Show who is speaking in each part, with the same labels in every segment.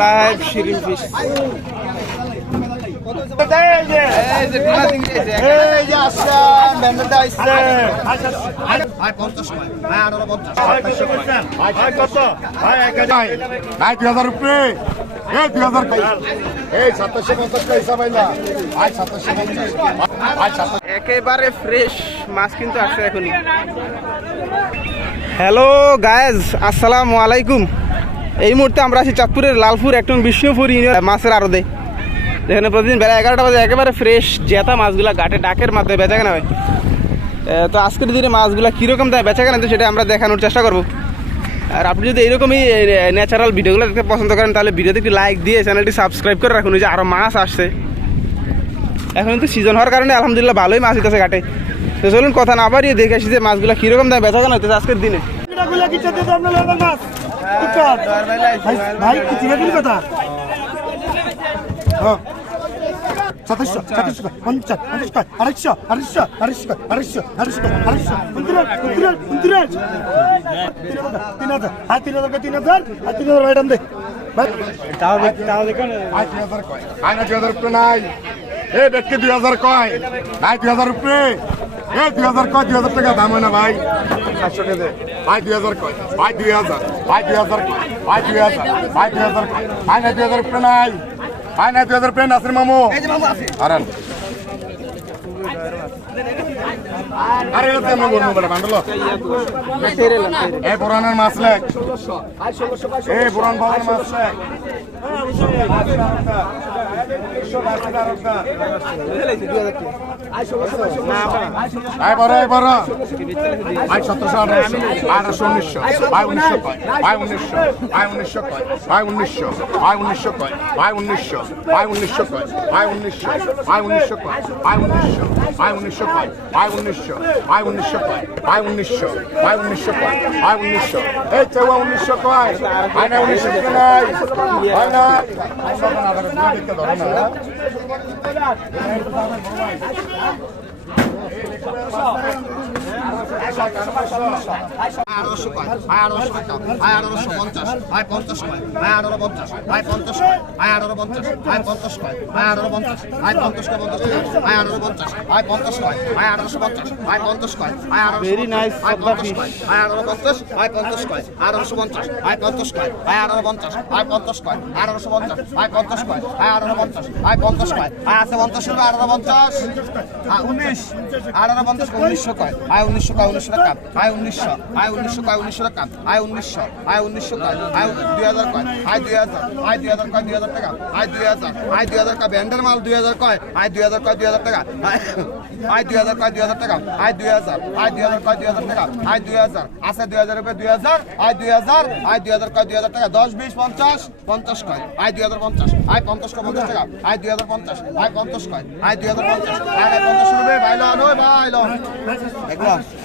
Speaker 1: Live শিরিম fish
Speaker 2: ভাই
Speaker 3: দুই হাজার এই দুই হাজার এই সাতাশশো পঞ্চাশ ভাই সাতাশশো পঞ্চাশ
Speaker 1: একেবারে ফ্রেশ মাছ কিন্তু আসছে এখনই। হ্যালো গায়েজ আসসালামু আলাইকুম। এই মুহূর্তে আমরা আছি চাঁদপুরের লালপুর একদম বিষ্ণুপুর ইউনিয়ন, মাছের আড়দে যেখানে প্রতিদিন বেলা এগারোটা বাজে একেবারে ফ্রেশ জেতা মাছগুলা ঘাটে ডাকের মাধ্যমে বেচা কেনা হয় তো আজকের দিনে মাছগুলা কীরকম দামে বেচা কেনা সেটা আমরা দেখানোর চেষ্টা করব। আর আপনি যদি এইরকমই ন্যাচারাল ভিডিওগুলো দেখতে পছন্দ করেন, তাহলে ভিডিওতে একটি লাইক দিয়ে চ্যানেলটি সাবস্ক্রাইব করে রাখুন যে আরও মাছ আসছে। এখন তো সিজন হওয়ার কারণে আলহামদুলিল্লাহ ভালোই মাছ দিতেছে ঘাটে। তো চলুন কথা না বাড়িয়ে দেখে আসি যে মাছগুলো কীরকম দামে বেচা কেনা হইতেছে আজকের দিনে।
Speaker 4: ভাই চিনাগুলি কথা? সাতাশশো সাতাশশো, পঞ্চাশ, আড়াইশো আড়াইশো আড়াইশো আড়াইশো আড়াইশো আড়াইশো উনত্রিশ উনত্রিশ উনত্রিশ তিন হাজার আর তিন হাজার তিন হাজার, আর তিন হাজার ম্যাডাম দে। ভাই তাও তাও দেখুন
Speaker 3: ভাই দুই হাজার উপরে নাই এই ব্যক্তি দুই হাজার কয়। ভাই দুই হাজার উপরে। এই দুই হাজার কয় দুই হাজার টাকা দাম হয় না ভাই। সাতশো কেজি ভাই দুই হাজার কয়। ভাই দুই হাজার। ভাই দুই হাজার কয়। ভাই দুই হাজার। ভাই দুই হাজার কয়। ভাই না দুই হাজার উপরে নাই। ভাই না দুই হাজার উপরে নাসির মামু। আরেন আরে এটা তেমন বলব বলে, বান্ডলো? এ পুরানের মাছ লেখ এই পুরান বাবার মাছ লেখ আয় বড় আয় বড়। ভাই সতেরোশো আঠারোশো আঠারোশো উনিশশো ভাই উনিশশো কয় ভাই উনিশশো ভাই উনিশশো কয় ভাই উনিশশো ভাই উনিশশো কয় ভাই উনিশশো ভাই উনিশশো কয় ভাই উনিশশো ভাই উনিশশো কয় ভাই উনিশশো ভাই উনিশশো কয় ভাই উনিশশো ভাই উনিশশো কয় ভাই উনিশশো ভাই উনিশশো কয় ভাই উনিশশো। এই চেওয়া উনিশশো কয়। ভাই না উনিশশো নাই। ভাই না। ধরে না Hey,
Speaker 2: আঠারোশো কয় ভাই আঠারোশো টাকা ভাই আঠারোশো পঞ্চাশ ভাই পঞ্চাশ কয় ভাই আঠারো পঞ্চাশ ভাই পঞ্চাশ কয় ভাই আঠারো পঞ্চাশ ভাই পঞ্চাশ কয় ভাই আঠারো পঞ্চাশ ভাই পঞ্চাশ কয় পঞ্চাশ ভাই আঠারো পঞ্চাশ ভাই পঞ্চাশ কয় ভাই আঠারোশো পঞ্চাশ ভাই পঞ্চাশ কয় ভাই আঠারো
Speaker 1: nice,
Speaker 2: ভাই
Speaker 1: Sabda
Speaker 2: পঞ্চাশ. কয় ভাই আঠারো পঞ্চাশ ভাই পঞ্চাশ কয় আঠারোশো পঞ্চাশ ভাই পঞ্চাশ কয় ভাই আঠারো পঞ্চাশ ভাই পঞ্চাশ কয় আঠারোশো পঞ্চাশ ভাই পঞ্চাশ কয় ভাই আঠারো পঞ্চাশ ভাই পঞ্চাশ কয় ভাই আছে পঞ্চাশ আঠারো পঞ্চাশ হ্যাঁ, আঠারো পঞ্চাশ উনিশশো কয় ভাই উনিশশো কয় উনিশশো টাকা আয় উনিশশো আয় উনিশশো কয় উনিশশো টাকা আয় উনিশশো আয় উনিশশো কয় আয় দুই হাজার কয়। আয় দুই হাজার, আয় দুই হাজার কয়, দুই হাজার টাকা। আয় দুই হাজার, আয় দুই হাজার কয় ব্যান্ডের মাল দুই হাজার কয়। আয় দুই হাজার কয়, দুই হাজার টাকা। ভাই দুই হাজার কয় দুই হাজার টাকা আয় দুই হাজার আয় দুই হাজার কয় দুই হাজার টাকা আয় দুই হাজার আছে দুই হাজার রুপে দুই হাজার আয় দুই হাজার আয় দুই হাজার কয় দুই হাজার টাকা দশ বিশ পঞ্চাশ পঞ্চাশ কয় আয় দুই হাজার পঞ্চাশ আয় পঞ্চাশ কয় পঞ্চাশ টাকা আয় দুই হাজার পঞ্চাশ আয় পঞ্চাশ কয় আয় দুই হাজার পঞ্চাশ আয় পঞ্চাশ রুপে ভাই লন ওই ভাই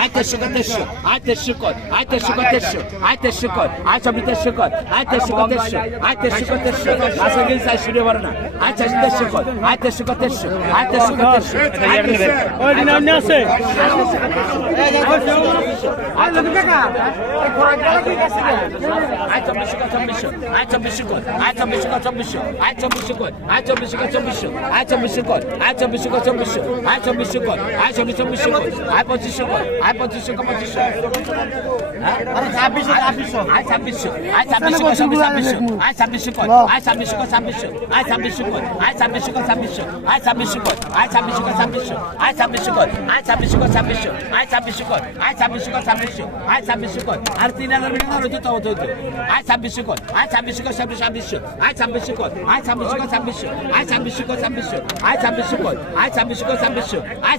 Speaker 5: আয় তেরশো কর তেরশো আয় তেরশো কর আয় তেরশো কর তেরশো আয় তেরশো কর আয় সবই তেরশো কর আয় তেরশো কর তেরশো আয় তেরশো কর না। عاد تشد الشغل عاد تشغل تشغل عاد تشغل تشغل عاد تشغل আয় ছাব্বিশ আয় ছাব্বিশ আয় ছাব্বিশ আয় ছাব্বিশ আয় ছাব্বিশ আয় ছাব্বিশ কর আয় ছাব্বিশশো কর ছাব্বিশশো আয় ছাব্বিশশো কর আয় ছাব্বিশশো কর ছাব্বিশশো আয় ছাব্বিশশো কর আয় ছাব্বিশশো কর ছাব্বিশশো আয় ছাব্বিশশো কর আয় ছাব্বিশশো কর ছাব্বিশশো আয় ছাব্বিশশো কর আর তিন হাজার মিটার আর হইতো তত হইতো আয় ছাব্বিশশো কর আয় ছাব্বিশশো কর ছাব্বিশ ছাব্বিশশো আয় ছাব্বিশশো কর আয় ছাব্বিশশো কর ছাব্বিশশো আয় ছাব্বিশশো কর ছাব্বিশশো আয় ছাব্বিশশো কর আয় ছাব্বিশশো কর ছাব্বিশশো আয়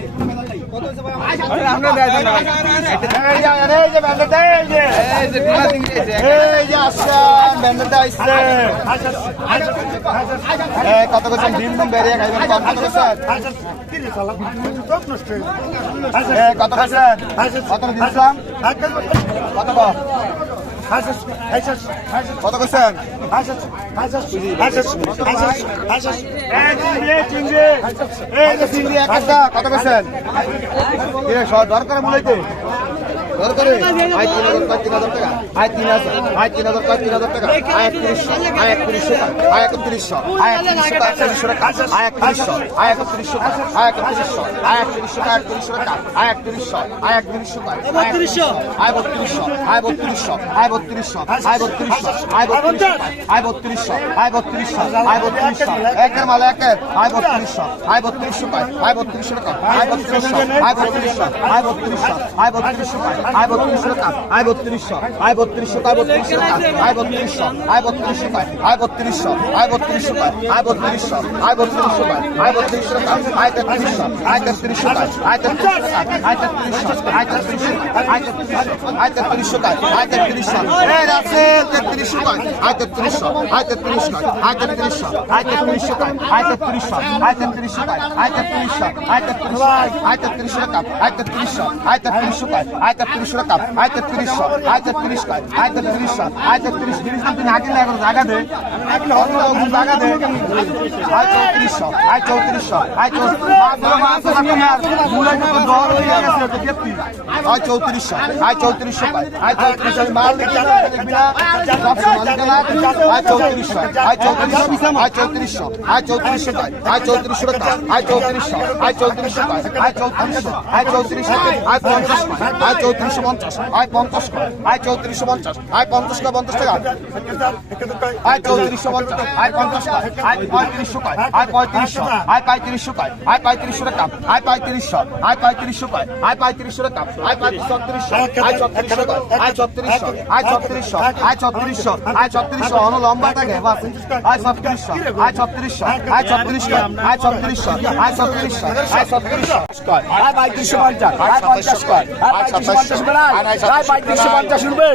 Speaker 2: কত করছেন ডিম ডিম বেরিয়ে খাইবেন কত করছেন কত করছেন কত দিয়েছিলাম কত? কত করছেন? কত দরকার মনে আয় তিন হাজার, কয় তিন হাজার টাকা? আয় তিন হাজার, আয় তিন হাজার, কয় তিন হাজার টাকা? আয় একত্রিশশো আয় একত্রিশশো আয় একত্রিশশো আয় একত্রিশশো টাকা একত্রিশশো টাকা, আয় একত্রিশশো টাকা, আয় একত্রিশশো আয় একত্রিশশো আয় একত্রিশশো টাকা, আয় একত্রিশশো টাকা আয় একত্রিশশো আয় একত্রিশশো, আয় বত্রিশশো আয় বত্রিশশো আয় বত্রিশশো আয় বত্রিশশো আয় বত্রিশশো আয় বত্রিশশো আয় বত্রিশশো আয় বত্রিশশো একের মাল একের আয় বত্রিশশো আয় বত্রিশশো পায় আয় বত্রিশশো টাকা আয় বত্রিশশো আয় বত্রিশশো আয় বত্রিশশো আয় বত্রিশশো পায় আয় বত্রিশশো টাকা আয় বত্রিশশো আয় বত্রিশশো আয় বত্রিশশো টাকা আয় বত্রিশশো আয় বত্রিশশো পায় আয় বত্রিশশো আয় বত্রিশশো পায় আয় বত্রিশশো আয় বত্রিশশো পায় আয় বত্রিশশো টাকা আয় তেত্রিশশো আয় তেত্রিশশো পায় আয় তেত্রিশশো আয় তেত্রিশশো আয় তেত্রিশশো আয় তেত্রিশশো আয় তেত্রিশশো পায় আয় তেত্রিশশো তেত্রিশশো পায় আয় টাকা আয় টাকা আয় তেত্রিশশো আয় তেত্রিশ পায় আয় তেত্রিশশো আয় তেত্রিশ জিনিস তুমি আগে লাগো জায়গা দে জায়গা দে আয় চৌত্রিশশো আয় চৌত্রিশশো আয় চৌত্রিশ মাল আয় চৌত্রিশশো আয় চৌত্রিশশো আয় চৌত্রিশশো আয় চৌত্রিশশো আয় চৌত্রিশশো টাকা আয় চৌত্রিশশো আয় চৌত্রিশশো আয় চৌত্রিশশো আয় চৌত্রিশশো আয় পঞ্চাশ আয় চৌত্রিশশো পঞ্চাশ আয় পঞ্চাশ আয় চৌত্রিশশো পঞ্চাশ আয় পঞ্চাশ টাকা পঞ্চাশ টাকা আয় চৌত্রিশশো পঞ্চাশ আয় পঞ্চাশ আয় পঁয়ত্রিশশো পায় আয় পঁয়ত্রিশশো আয় পঁয়ত্রিশশো পায় আয় পঁয়ত্রিশশো টাকা আয় পঁয়ত্রিশশো আয় পঁয়ত্রিশশো পায় আয় পঁয়ত্রিশশো টাকা আয় ছত্রিশশো আয় ছত্রিশশো আয় ছত্রিশশো আয় ছত্রিশশো, আয় ছত্রিশশো আয় ছত্রিশশো, অন লম্বা থাকে বাস। আয় ছত্রিশশো আয় ছত্রিশশো আয় ছত্রিশশো আয় ছত্রিশশো আয় ছত্রিশশো আয় ছত্রিশশো। আয় পঁয়ত্রিশশো পঞ্চাশ, আয় পঞ্চাশ কয় আয় পঁয়ত্রিশশো পঞ্চাশ আয়। পঁয়ত্রিশশো পঞ্চাশ উঠবে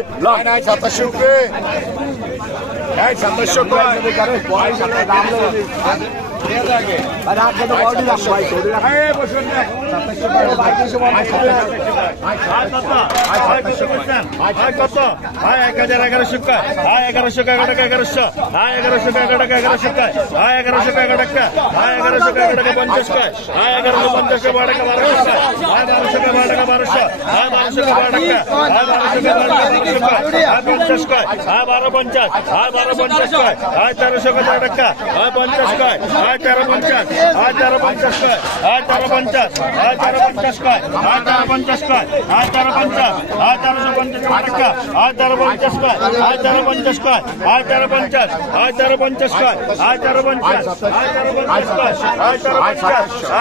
Speaker 3: আয় সাতাশশো এই সাতাশশো
Speaker 6: এগারোশো এগারোশো টাকা এগারোশো এগারোশো টাকা এগারোশো টাকা এগারোশো টাকা টাকা এগারোশো টাকা টাকা পঞ্চাশ টাকা এগারোশো পঞ্চাশ বারো টাকা বারোশো টাকা বারো টাকা বারোশো টাকা বারোশো টাকা বারো টাকা বারোশো টাকা বারো টাকা পঞ্চাশ টাকা বারো পঞ্চাশ বারো পঞ্চাশ কয় হাই তেরোশো হাজার টাকা হাই পঞ্চাশ কয় হাই তেরো পঞ্চাশ হাই তেরো পঞ্চাশ কয় হাই তেরো পঞ্চাশ হাই তেরো পঞ্চাশ কয় হাই তেরো পঞ্চাশ কয় হাই তেরো পঞ্চাশ হাই তেরোশো পঞ্চাশ টাকা হাই তেরো পঞ্চাশ কয় হাই তেরো পঞ্চাশ কয় হাই তেরো পঞ্চাশ হাই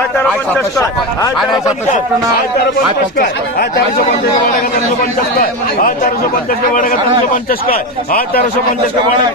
Speaker 6: তেরো পঞ্চাশ কয় তেরো পঞ্চাশ তেরো পঞ্চাশ তেরো পঞ্চাশ তেরো পঞ্চাশ তেরো পঞ্চাশ তেরো পঞ্চাশ পঞ্চাশ পঞ্চাশ পঞ্চাশ তেরোশো পঞ্চাশ টাকা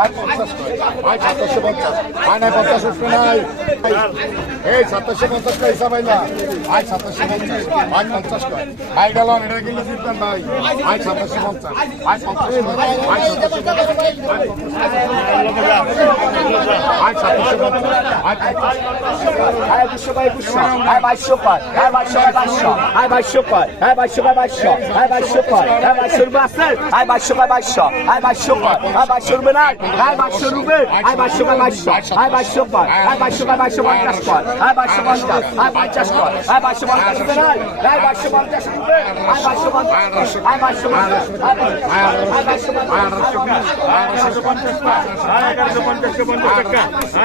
Speaker 3: আয় পঞ্চাশ। আয়
Speaker 5: বাইশশো পঞ্চাশ রুপে নাই। বাইশশো পঞ্চাশ বাইশশো পঞ্চাশ আয় বাইশশো পঞ্চাশ আয় বাইশশো পঞ্চাশ।
Speaker 6: আয় এগারোশো পঞ্চাশ কে পঞ্চাশ টাকা আয় এগারোশো পঞ্চাশ কয় আয় এগারোশো পঞ্চাশ। বারোশো কয় আয় বারোশো আয় বারোশো কে বারো টাকা বারোশো কয় আয় বারোশো কে বারো টাকা আয় বারোশো কে বারো টাকা বারোশো আয় বারোশো কে বারো টাকা বারোশো কয় আয় বারোশো কে বারো টাকা বারোশো আয় বারোশো কে বারো টাকা আয় বারোশো কয় আয় বারোশো পঞ্চাশ আয় বারোশো কে বারোশো আয় বারোশো বারো টাকা বারোশো কয় আয় বারোশো কে বারো টাকা বারোশো আয় বারোশো কে বারো টাকা বারোশো
Speaker 3: আয় হাজার আয় দুই হাজার আয় দুই
Speaker 6: পঞ্চাশ কয়
Speaker 3: আয়
Speaker 6: আয়
Speaker 3: পঞ্চাশ
Speaker 6: আয় বারোশো পঞ্চাশ আয় বারোশো পঞ্চাশ বারো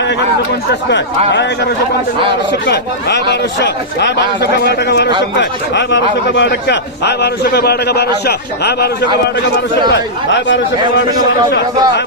Speaker 6: টাকা পঞ্চাশ কয় আয় আয় কয় আয় তেরোশো পঞ্চাশ কয় আয় তেরোশো পঞ্চাশ কে বারো টাকা আয় তেরোশো পঞ্চাশ বারো টাকা পঞ্চাশ কয় আয় তেরোশো পঞ্চাশ কে পঞ্চাশ টাকা তেরোশো পঞ্চাশ কয় আয় পঞ্চাশ টাকা আয় তেরোশো পঞ্চাশ কে পঞ্চাশ টাকা পঞ্চাশ আয় তেরোশো পঞ্চাশ কে টাকা তেরোশো আয়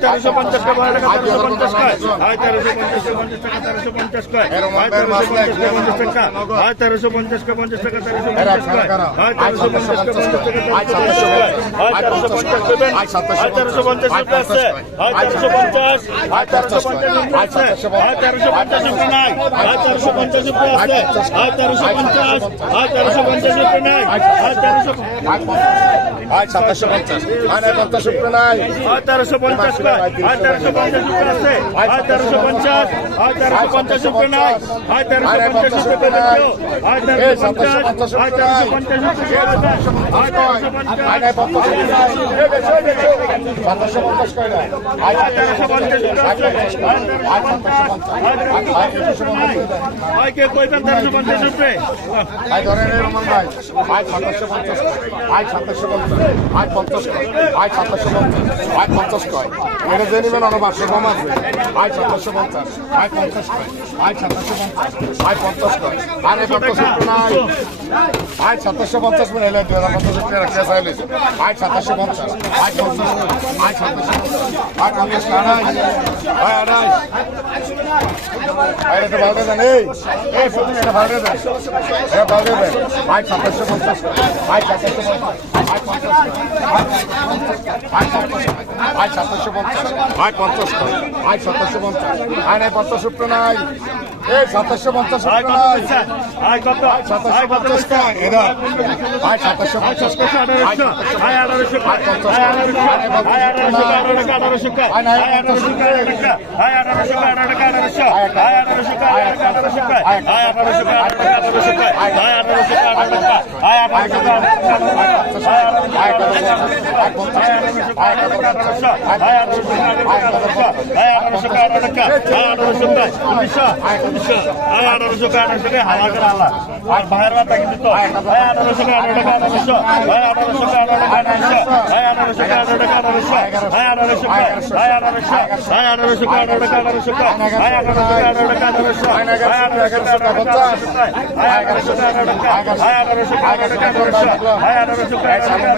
Speaker 6: তেরোশো পঞ্চাশ পঞ্চাশ আয় তেরোশো পঞ্চাশ আয় তেরোশো পঞ্চাশ রুপে আয়
Speaker 3: সাতাশশো পঞ্চাশ আয় নাই পঞ্চাশ উঠবে নাই
Speaker 6: আয় তেরোশো পঞ্চাশ আয় তেরোশো পঞ্চাশ রুপে আছে আয় তেরোশো পঞ্চাশ আয় তেরোশো পঞ্চাশ রুপে নাই আয় তেরোশো পঞ্চাশ দেখো আয় তেরোশো পঞ্চাশ আয় তেরোশো পঞ্চাশ তেরোশো পঞ্চাশ
Speaker 3: কয় এটা যে নেবেন অনেক পাঁচশো কম আছে আয় সাতাশশো পঞ্চাশ আয় পঞ্চাশ কয় আয় সাতাশশো পঞ্চাশ আয় পঞ্চাশ কয় আরে পঞ্চাশ নাই আয় সাতাশশো পঞ্চাশ মিলে হাজার পঞ্চাশ উঠবে রাখতে চাইলে আয় সাতাশশো পঞ্চাশ আয় পঞ্চাশ তো ভালো দেন এই এই প্রথমে এটা ভালো দেন এটা ভালো দেন আয় সাতাশশো পঞ্চাশ আয় সাতাশশো পঞ্চাশ আয় পঞ্চাশ আয় পঞ্চাশ আয় সাতাশশো পঞ্চাশ আয় নাই পঞ্চাশ উঠবে নাই এই সাতাশশো পঞ্চাশ
Speaker 6: টাকা আঠারোশো টাকা
Speaker 3: নাই
Speaker 6: আয় আঠারোশো টাকা আয় আঠারোশো আঠারো টাকা আঠারোশো আয় আঠারোশো আঠারোশো আয় আঠারোশো আঠারোশো আয় আঠারোশো আঠারো টাকা আঠারোশো আয় আঠারোশো
Speaker 3: আয়
Speaker 6: আঠারোশো আয় আঠারোশো আঠারো টাকা আঠারোশো আয় আঠারোশো আঠারোশো আর রাতা কিন্তু তো আয় আঠারোশো আঠারো টাকা আঠারোশো আয় আঠারোশো আঠারো টাকা আঠারোশো আয় আঠারোশো আঠারো টাকা আঠারোশো আয় আঠারোশো আঠারোশো আঠারোশো আঠারো টাকা আঠারোশো আয় আঠারোশো আঠারো টাকা আঠারোশো আয় আঠারোশো আঠারো টাকা আঠারোশো আঠারো টাকা আয় আঠারোশো আঠারো টাকা আঠারোশো আয় আঠারোশো আঠারো টাকা আঠারোশো আয় আঠারোশো আঠারো টাকা আঠারোশো আয় আঠারোশো আঠারো টাকা আঠারোশো আয় আঠারোশো আঠারো টাকা আঠারোশো আয় আঠারোশো আঠারোশো আয় আঠারোশো আয় আঠারোশো আঠারো টাকা আঠারোশো আয় আঠারোশো আঠারোশো আয় আঠারোশো আয় আঠারোশো আঠারোশো আয় আঠারোশো আয় আঠারোশো টাকা আঠারোশো আয় আঠারোশো টাকা আয় আঠারোশো টাকা আয় আঠারোশো টাকা আঠারো টাকা আঠারোশো আয় আঠারোশো টাকা আঠারোশো টাকা আঠারো টাকা আঠারোশো আয় আঠারোশো টাকা পঞ্চাশ টাকা আয়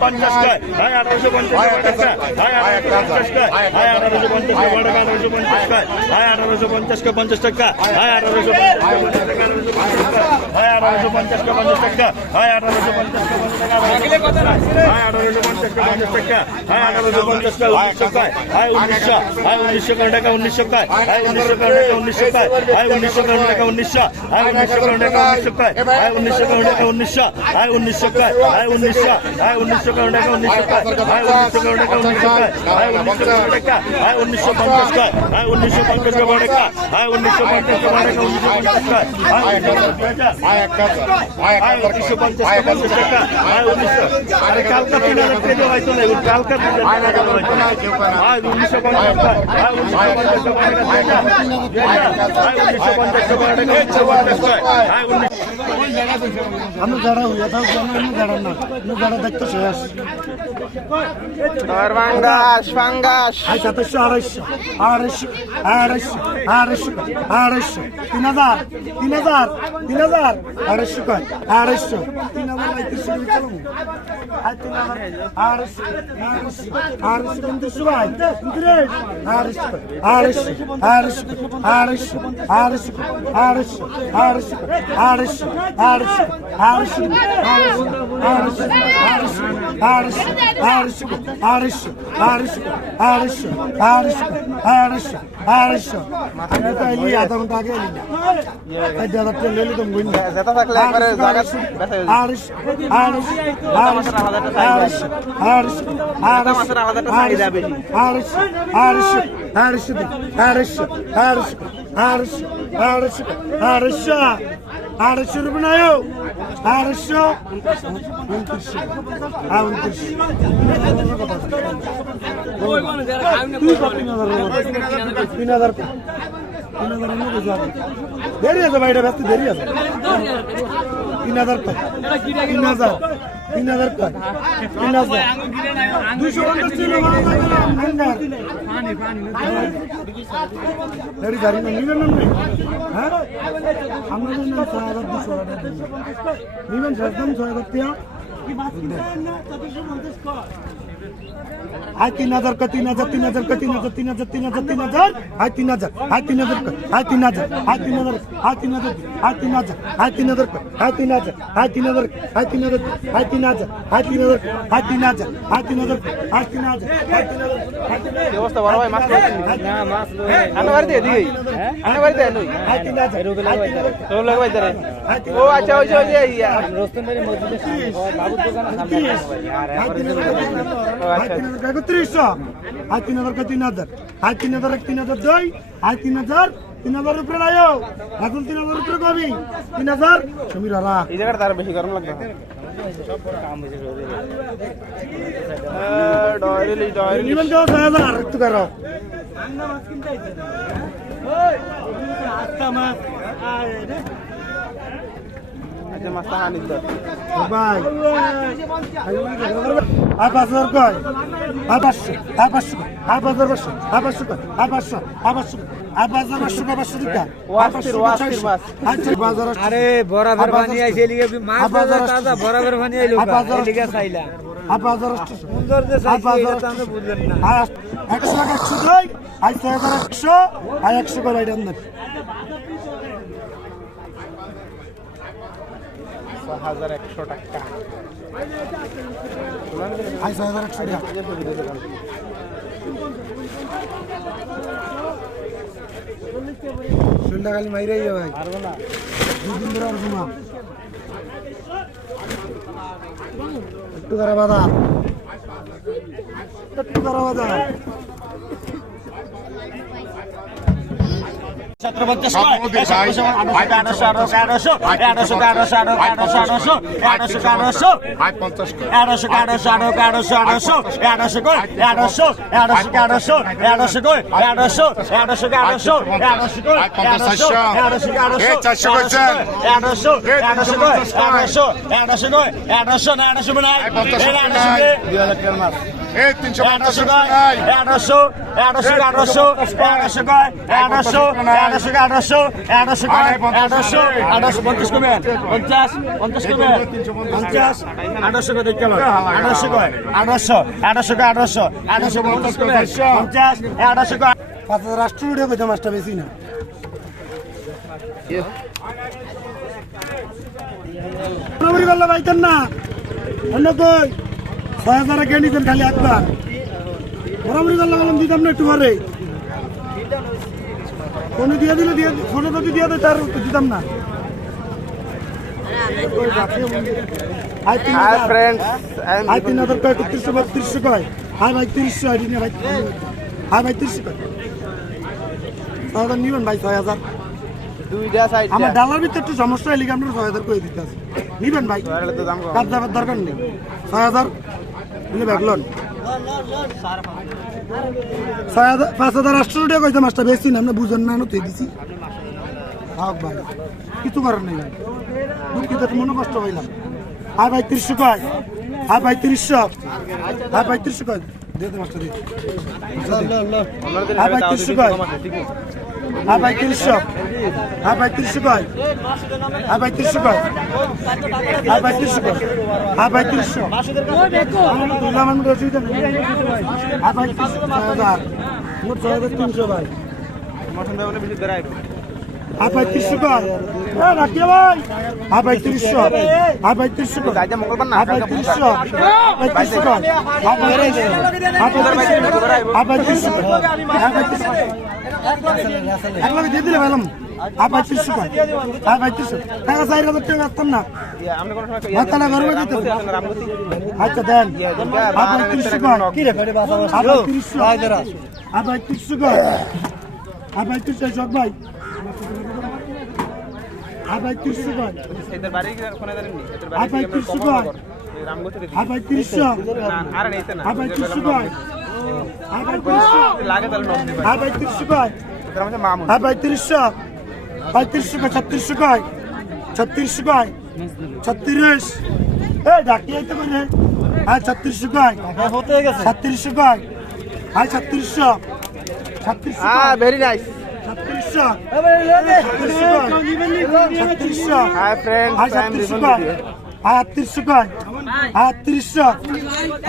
Speaker 6: পঞ্চাশ পঞ্চাশ টাকা আয় আঠারোশো পঞ্চাশ পঞ্চাশ টাকা আয় আঠারোশো পঞ্চাশ টাকা আয় আঠারোশো পঞ্চাশ টাকা আয় আঠারোশো পঞ্চাশ টাকা পঞ্চাশ টাকা হয় আঠারোশো পঞ্চাশ টাকা উনিশশো টাকা হয় উনিশশো হয় উনিশশো কারণ টাকা উনিশশো টাকা হয় উনিশশো কারণ টাকা উনিশশো টাকা হয় উনিশশো কারণ টাকা উনিশশো হয় উনিশশো কারণ টাকা উনিশশো টাকা হয় উনিশশো কারণ টাকা উনিশশো হয় উনিশশো টাকা হয় উনিশশো হয় উনিশশো কারণ টাকা উনিশশো টাকা হয় উনিশশো কারণ টাকা উনিশশো টাকা হয় উনিশশো কারণ টাকা হয় উনিশশো পঞ্চাশ টাকা হয় উনিশশো পঞ্চাশ টাকা হয় উনিশশো পঞ্চাশ টাকা
Speaker 3: হয়
Speaker 6: উনিশশো পঞ্চাশ টাকা হয় উনিশশো পঞ্চাশ আরে কালকা তো নেই কালকে উনিশশো পঞ্চাশ আমি উনিশশো পঞ্চাশ
Speaker 4: যারা হইয়া থাকব আমরা যারা না যারা দেখতে শেষ
Speaker 1: আর ফাঙ্গাস ফাঙ্গাস
Speaker 4: আই সাতাশশো আড়াইশো আড়াইশো আড়াইশো আড়াইশো আড়াইশো তিন হাজার তিন হাজার তিন হাজার আড়াইশো কয় আড়াইশো তিন হাজার পঁয়ত্রিশশো টাকা চালাবো আর তিন হাজার আড়াইশো আড়াইশো আড়াইশো পঞ্চাশশো ভাই উনত্রিশ আড়াইশো আড়াইশো আড়াইশো আড়াইশো আড়াইশো আড়াইশো আড়াইশো আড়াইশো আড়াইশো আড়াইশো আড়াইশো আড়াইশো আড়াইশো আড়াইশো আড়াইশো আড়াইশো আড়াইশো আড়াইশো আড়াইশো আড়াইশো আড়াইশো আমি তো এলি আধা ঘণ্টা আগে এলি না এই দাদা তেল এলি তো বুঝলি
Speaker 1: যেটা থাকলে একবারে জায়গা হয়ে যাবে।
Speaker 4: আড়াইশো আড়াইশো আড়াইশো আড়াইশো আড়াইশো
Speaker 1: আদা মাছের আলাদা একটা চাহিদা বেশি।
Speaker 4: আড়াইশো আড়াইশো আড়াইশো আড়াইশো আড়াইশো আড়াইশো রুপি নয় আড়াইশো তিন হাজার দেরি আছে ভাই এটা ব্যস্ত দেরি আছে তিন হাজার তিন হাজার তিন হাজার তিন হাজার দুশো পঞ্চাশ গাড়ি গাড়ি না নিবেন না? হ্যাঁ আমরা তো না ছয় হাজার, দুশো টাকা। নিবেন শেষ দাম ছয় হাজার টাকা আয় তিন হাজার কা তিন হাজার তিন হাজার কা তিন হাজার তিন হাজার তিন হাজার তিন হাজার আয় তিন হাজার আয় তিন হাজার কা আয় তিন হাজার আয় তিন হাজার আয় তিন হাজার আয় তিন হাজার আয় তিন হাজার কা আয় তিন হাজার আয় তিন হাজার আয় তিন হাজার আয় তিন হাজার আয় তিন হাজার আয় তিন হাজার আয় তিন হাজার আয় তিন হাজার আয় তিন হাজার আয় তিন
Speaker 1: কি অবস্থা বড় ভাই মাছ না মাছ আনা বাড়িতে এদিকে আনা বাড়িতে এলো
Speaker 4: আয় তিন হাজার আয় তিন হাজার
Speaker 1: তোর ও আচ্ছা ওই যে ওই যে ইয়া
Speaker 4: একত্রিশশো আয় তিন হাজার তিন হাজার আয় তিন হাজার তিন হাজার দুই আয় তিন হাজার তিন হাজার উপরে লাইও এখন তিন হাজার উপরে কবি তিন হাজার সমীর হারা
Speaker 1: এই জায়গাটা তার বেশি গরম ডয়রিলি
Speaker 4: নিবেন কেউ ছয় হাজার একটু করো
Speaker 1: আচ্ছা মাছটা হানি দর
Speaker 4: ভাই আয় পাঁচ হাজার কয়? আয় পাঁচশো আয় পাঁচশো আয় পাঁচ হাজার পাঁচশো আয় পাঁচশো কয়? আয় পাঁচশো আয় পাঁচশো পাঁচ হাজার কয়। আচ্ছা
Speaker 7: আরে বরাবর বানিয়ে আইছে এলিগে। মাছ
Speaker 4: আবার
Speaker 7: বাজার
Speaker 4: যারা-
Speaker 7: তাজা বরাবর বানিয়ে আইলো এলিগে চাইলা।
Speaker 4: আয় পাঁচ হাজার আটশো
Speaker 7: সুন্দর যে
Speaker 4: আয় পাঁচ হাজার
Speaker 7: বুঝলেন না।
Speaker 4: একশো টাকা একশো ছয় হাজার একশো করে এটা
Speaker 1: হাজার একশো টাকা।
Speaker 4: হাজার একশো টাকা। সন্ধ্যা কালি মাইরাই ভাই পারব আর ঘুমা একটু দাঁড়া বাধা একটু দাঁড়া বাধা
Speaker 6: এগারোশো
Speaker 3: ভাই।
Speaker 6: আঠারোশো আঠারোশো আঠারোশো আঠারোশো আঠারোশো আঠারোশো আঠারোশো আঠারোশো আঠারোশো আঠারোশো
Speaker 3: ভাই পঞ্চাশ তিনশো
Speaker 6: কমে পঞ্চাশ পঞ্চাশ কমে পঞ্চাশ আঠারোশো কয় দেখতে আঠারোশো কয় আঠারোশো আঠারোশো কয় আঠারোশো আঠারোশো পঞ্চাশ কমে পঞ্চাশ এগারোশো কয়
Speaker 4: পাঁচ হাজার রাষ্ট্র উঠে কইতে মাছটা বেশি না। না। অন্য কই? ছয় হাজার কে নিতেন খালি একবার। বরাবরি করলে বললাম দিতাম না একটু পরে। ফোনে দিয়ে দিলে দিয়ে ফোনে যদি দিয়ে দেয় তার দিতাম না।
Speaker 1: হাই ফ্রেন্ডস
Speaker 4: আই তিন হাজার কয় একত্রিশশো বত্রিশশো কয়? হাই ভাই তিরিশশো আইডি নিয়ে ভাই হাই ভাই তিরিশশো কয়? ছয় হাজার নিবেন ভাই ছয় হাজার।
Speaker 1: দুইটা সাইড
Speaker 4: আমার ডালার ভিতরে একটু সমস্যা কি আপনার ছয় হাজার করে দিতে আছে। নিবেন ভাই?
Speaker 1: দাম
Speaker 4: যাবার দরকার নেই। ছয় হাজার নিলে ব্যাগলন ছয় হাজার পাঁচ হাজার আটশো টাকা কইতে মাছটা বেশি না আমরা বুঝেন না তুই দিছি। থাক ভাই কিছু করার নেই ভাই। দুঃখিত মনে কষ্ট হইলাম আর ভাই তিরিশশো কয়? আর ভাই তিরিশশো। আর ভাই তিরিশশো কয়? দিয়ে দে। মাছটা দিয়ে আর ভাই তিরিশশো কয়? হ্যাঁ ভাই তিরিশশো হ্যাঁ ভাই তিরিশশো কয় হ্যাঁ ভাই তিরিশশো কয় হ্যাঁ ভাই তিরিশশো কয় হ্যাঁ ভাই তিরিশশো হ্যাঁ ভাই মোট ছয় হাজার তিনশো ভাই হ্যাঁ ভাই তিরিশশো কয় এক লাখ দিয়ে দিলে পেলাম আর পঁয়ত্রিশশো পাই আর পঁয়ত্রিশশো টাকা। চার হাজার টাকা আসতাম না। ভাতাটা গরমে দিতে আচ্ছা দেন। আর পঁয়ত্রিশশো পাই কি রে? আর পঁয়ত্রিশশো আর পঁয়ত্রিশশো পাই আর পঁয়ত্রিশশো সব আর পঁয়ত্রিশশো কয়
Speaker 1: আর
Speaker 4: পঁয়ত্রিশশো পঁয়ত্রিশশো কয় ছত্রিশশো কয় ছত্রিশশো কয় ছত্রিশ এ ডাকি আইতে পারে আর ছত্রিশশো কয় ছত্রিশশো কয় আর ছত্রিশশো ছত্রিশশো
Speaker 1: ভেরি নাইস
Speaker 4: ছত্রিশশো ছত্রিশশো আর ছত্রিশশো কয় আটত্রিশশো।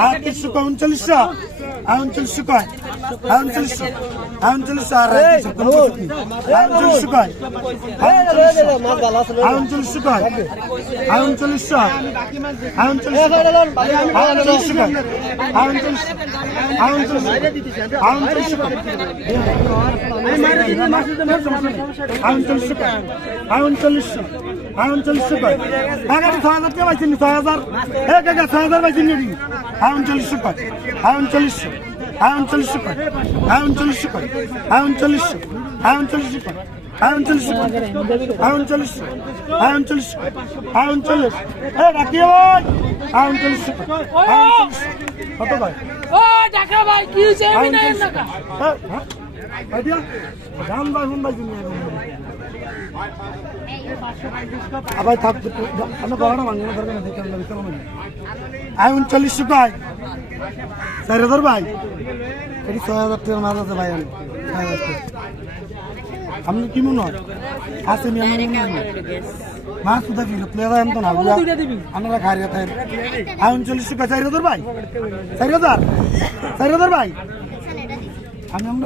Speaker 4: আটত্রিশশো কয়? উনচল্লিশশো? উনচল্লিশশো কয়? উনচল্লিশশো? উনচল্লিশশো? আর উনচল্লিশশো কয়? উনচল্লিশশো? কয়? উনচল্লিশশো? উনচল্লিশশো কয়? উনচল্লিশশো উনচল্লিশশো? উনচল্লিশশো? কয় উনচল্লিশশো কয় উনচল্লিশশো কয় ছয় হাজার টাকা পাইছেন ছয় হাজার এক এগারো ছয় হাজার পাইছেন নি হ্যাঁ উনচল্লিশশো কয় হ্যাঁ উনচল্লিশশো হ্যাঁ উনচল্লিশশো কয় হ্যাঁ উনচল্লিশশো কয় হ্যাঁ উনচল্লিশশো হ্যাঁ উনচল্লিশশো কয় হ্যাঁ উনচল্লিশশো হ্যাঁ উনচল্লিশশো হ্যাঁ উনচল্লিশশো হ্যাঁ উনচল্লিশ এ রাখিয়ে ভাই হ্যাঁ উনচল্লিশশো হ্যাঁ উনচল্লিশশো কত কয়
Speaker 8: ও টাকা ভাই কি হয়েছে আমি নাই টাকা
Speaker 4: হ্যাঁ হ্যাঁ দাম ভাই হুন ভাই তুমি আবার থাক আমরা গলাটা ভাঙবো না দরকার নেই দেখে আমরা আয় উনচল্লিশশো চার হাজার ভাই। এটি ছয় হাজার টাকার মাছ আছে ভাই আমি। ছয় হাজার আপনি কি মনে হয়? আছে নি আমার মনে হয় না। মাছ প্লেয়ার এমন তো না বুঝা আমরা খাই রে তাই। আয় উনচল্লিশশো কয় চার হাজার ভাই। চার হাজার? চার হাজার ভাই? আমি আমরা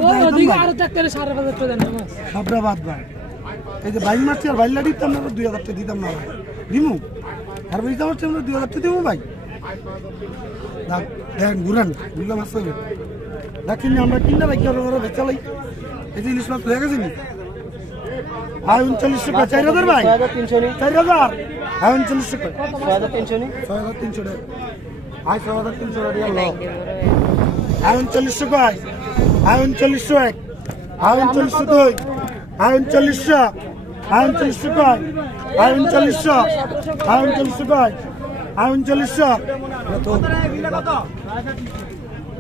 Speaker 4: ভাই। এই যে বাইক মারছি আর বাইলা দিতাম না দুই হাজার টাকা দিতাম না ভাই। দিমু? আর বলতে পারছি আমরা দুই হাজার টাকা দিমু ভাই। দেখ দেখেন ঘুরেন ঘুরলে মাছ হবে দেখেন আমরা কিনা রাখি আর ওরা বেচালাই এই যে ইলিশ মাছ হয়ে গেছে নি? আর উনচল্লিশশো টাকা চার হাজার ভাই। চার হাজার। আর উনচল্লিশশো টাকা। ছয় হাজার তিনশো ছয় হাজার তিনশো টাকা। আয় ছয় হাজার তিনশো টাকা আর উনচল্লিশশো কয় আর উনচল্লিশশো এক আর উনচল্লিশশো দুই আয় উনচল্লিশশো আয় উনচল্লিশশো কয়? আয় উনচল্লিশশো কয়? আয় উনচল্লিশশো